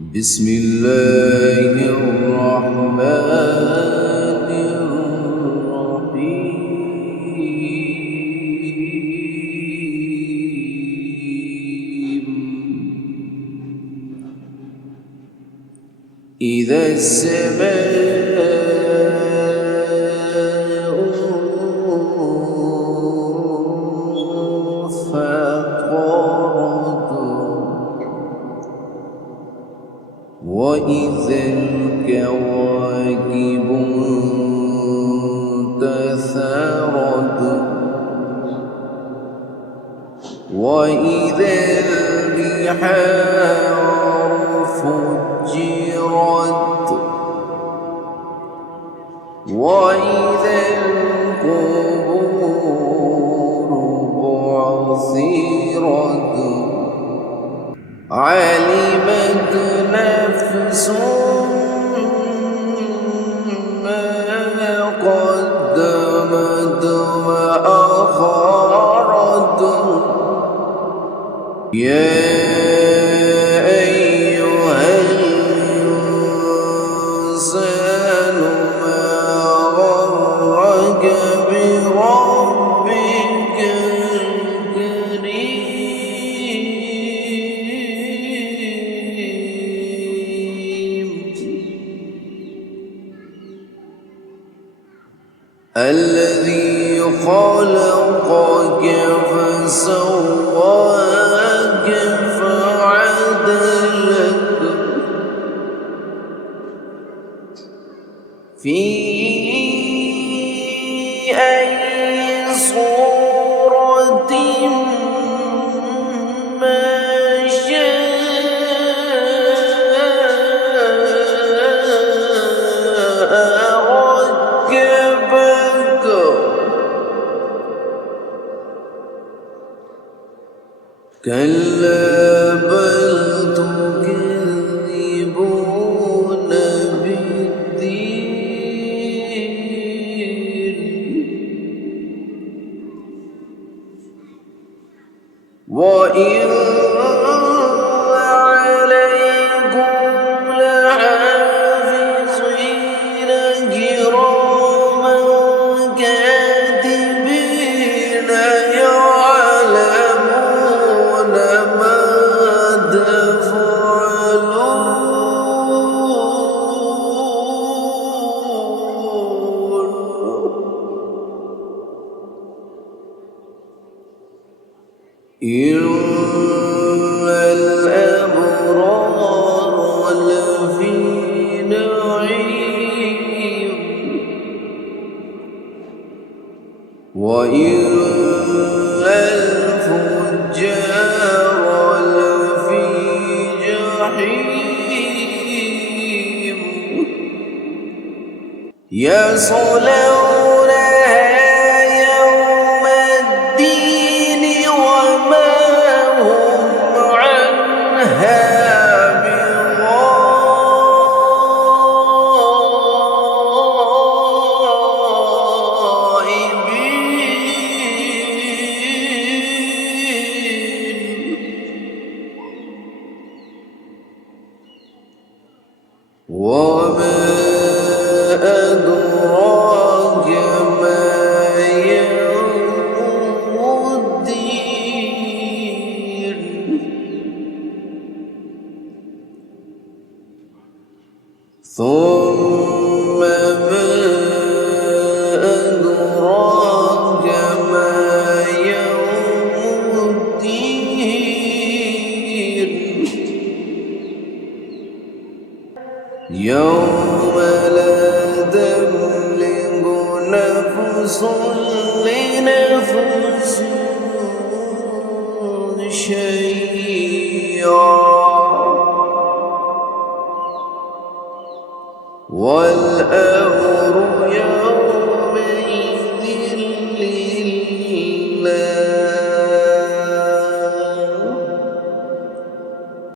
بسم الله الرحمن الرحيم إذا السماء وإذا الكواكب انتثرت وإذا البحار فجرت وإذا القبور بعثرت علمت نفس ما قدمت وأخرت يا أيها الإنسان ما غرك بربك الذي خلقك فسواك فعدلك في أي صورة ما كلا بل تكذبون بالدين وإن عليكم لحافظين كراما كاتبين يعلمون ما إن الأبرار لفي نعيم وإن الفجار لفي جحيم يصلونها يوم الدين وما هم عنها وما أدراك ما يوم الدين ثم ما أدراك ما يوم الدين يوم لا تملك نفس لنفس شيئا والأمر يوم